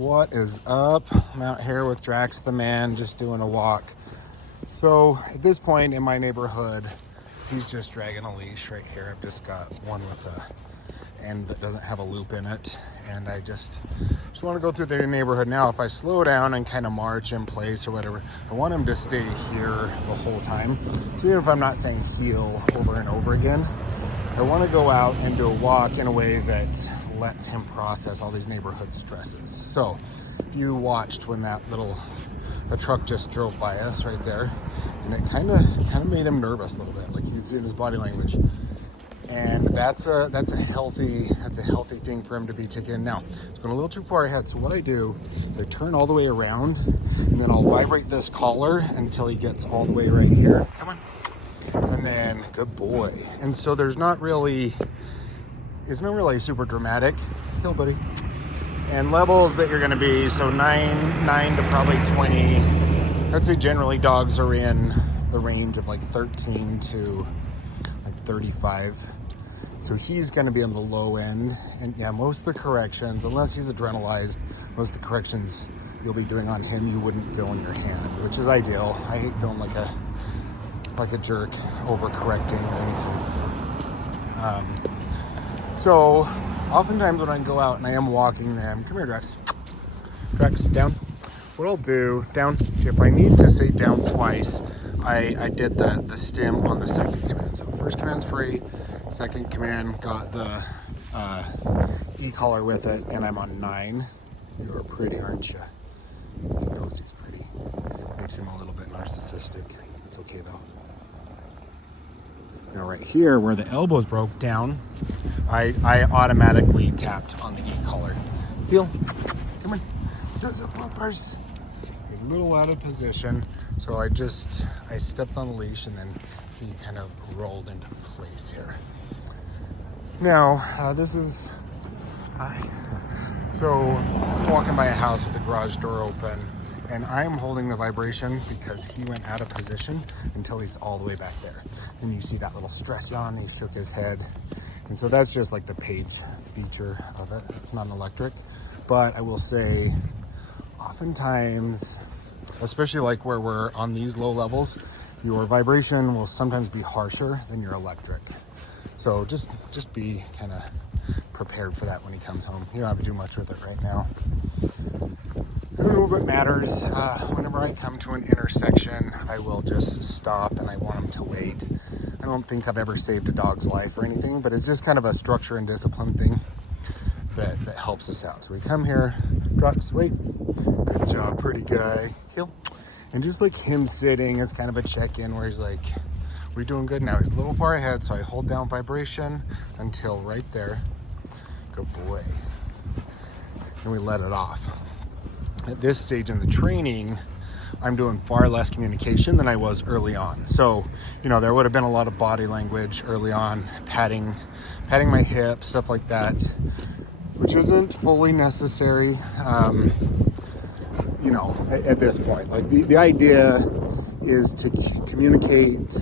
What is up? I'm out here with Drax the man, just doing a walk. So at this point in my neighborhood, he's just dragging a leash right here. I've just got one with a end that doesn't have a loop in it. And I just want to go through the neighborhood now. If I slow down and kind of march in place or whatever, I want him to stay here the whole time. So even if I'm not saying heel over and over again, I want to go out and do a walk in a way that lets him process all these neighborhood stresses. So you watched when the truck just drove by us right there, and it kind of made him nervous a little bit, like you can see in his body language. And that's a healthy thing for him to be taking in. Now it's going a little too far ahead, so what I do is I turn all the way around, and then I'll vibrate this collar until he gets all the way right here. Come on. And then good boy. And so it's not really super dramatic. Heel, buddy. And levels that you're going to be, so 9 to probably 20. I'd say generally dogs are in the range of like 13 to like 35. So he's going to be on the low end. And yeah, most of the corrections, unless he's adrenalized, most of the corrections you'll be doing on him you wouldn't feel in your hand, which is ideal. I hate feeling like a jerk overcorrecting or anything. So oftentimes when I go out and I am walking them, come here, Drax. Drax, down. What I'll do, down, if I need to say down twice, I did the stim on the second command. So first command's free, second command got the e-collar with it, and I'm on 9. You are pretty, aren't you? He knows he's pretty. Makes him a little bit narcissistic. It's okay though. Now right here where the elbows broke down, I automatically tapped on the e-collar. Heel, come on, those are bumpers. He's a little out of position, so I stepped on the leash and then he kind of rolled into place here. Now, so I'm walking by a house with the garage door open, and I'm holding the vibration because he went out of position until he's all the way back there. And you see that little stress yawn, he shook his head. And so that's just like the page feature of it. It's not an electric, but I will say oftentimes, especially like where we're on these low levels, your vibration will sometimes be harsher than your electric. So just be kind of prepared for that when he comes home. You don't have to do much with it right now. I don't know if it matters. Whenever I come to an intersection, I will just stop and I want him to wait. I don't think I've ever saved a dog's life or anything, but it's just kind of a structure and discipline thing that helps us out. So we come here, Drax, wait. Good job, pretty guy. Heel. And just like him sitting is kind of a check-in where he's like, we're doing good now. He's a little far ahead, so I hold down vibration until right there. Good boy. And we let it off. At this stage in the training, I'm doing far less communication than I was early on. So, there would have been a lot of body language early on, patting my hips, stuff like that, which isn't fully necessary, at this point. Like the idea is to communicate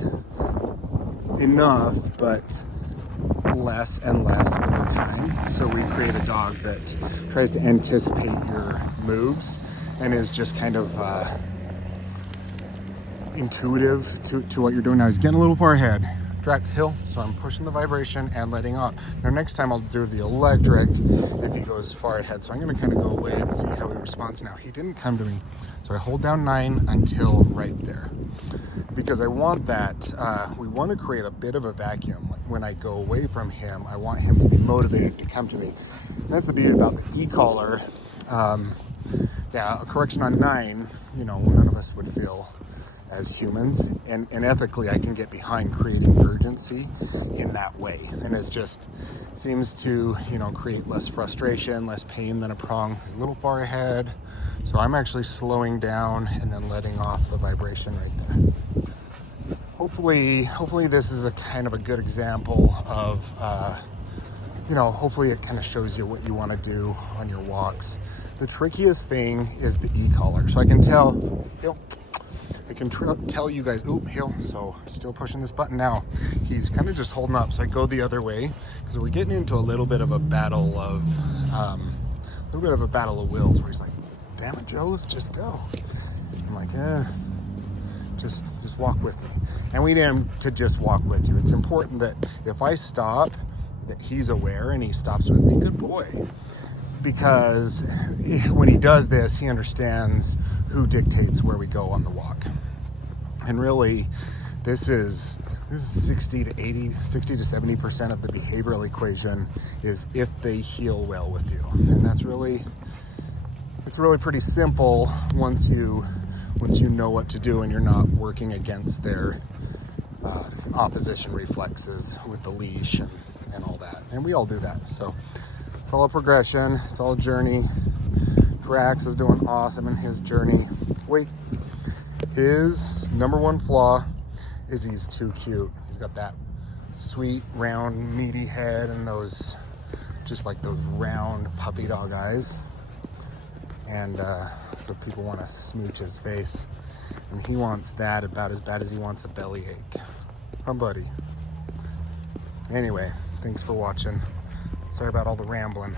enough, but less and less over time. So we create a dog that tries to anticipate your moves and is just kind of intuitive to what you're doing. Now he's getting a little far ahead. Drax heel, so I'm pushing the vibration and letting off. Now next time I'll do the electric if he goes far ahead. So I'm going to kind of go away and see how he responds. Now he didn't come to me, so I hold down 9 until right there. Because I want that, we want to create a bit of a vacuum. Like when I go away from him, I want him to be motivated to come to me. And that's the beauty about the e-collar. A correction on 9, none of us would feel as humans. And ethically, I can get behind creating urgency in that way. And it just seems to, create less frustration, less pain than a prong. He's a little far ahead. So I'm actually slowing down and then letting off the vibration right there. Hopefully this is a kind of a good example of, hopefully it kind of shows you what you want to do on your walks. The trickiest thing is the e-collar. So I can tell you guys, heel, so still pushing this button now. He's kind of just holding up. So I go the other way because we're getting into a little bit of a battle of little bit of a battle of wills where he's like, damn it, Joe, let's just go. I'm like, just walk with me. And we need him to just walk with you. It's important that if I stop, that he's aware and he stops with me. Good boy. Because when he does this, he understands who dictates where we go on the walk. And really, this is 60 to 70% of the behavioral equation is if they heal well with you. And it's really pretty simple once you know what to do and you're not working against their opposition reflexes with the leash and all that. And we all do that. So it's all a progression. It's all a journey. Drax is doing awesome in his journey. Wait, his number one flaw is he's too cute. He's got that sweet, round, meaty head and those, just like those round puppy dog eyes. And so people want to smooch his face. And he wants that about as bad as he wants a bellyache. Huh, buddy? Anyway, thanks for watching. Sorry about all the rambling.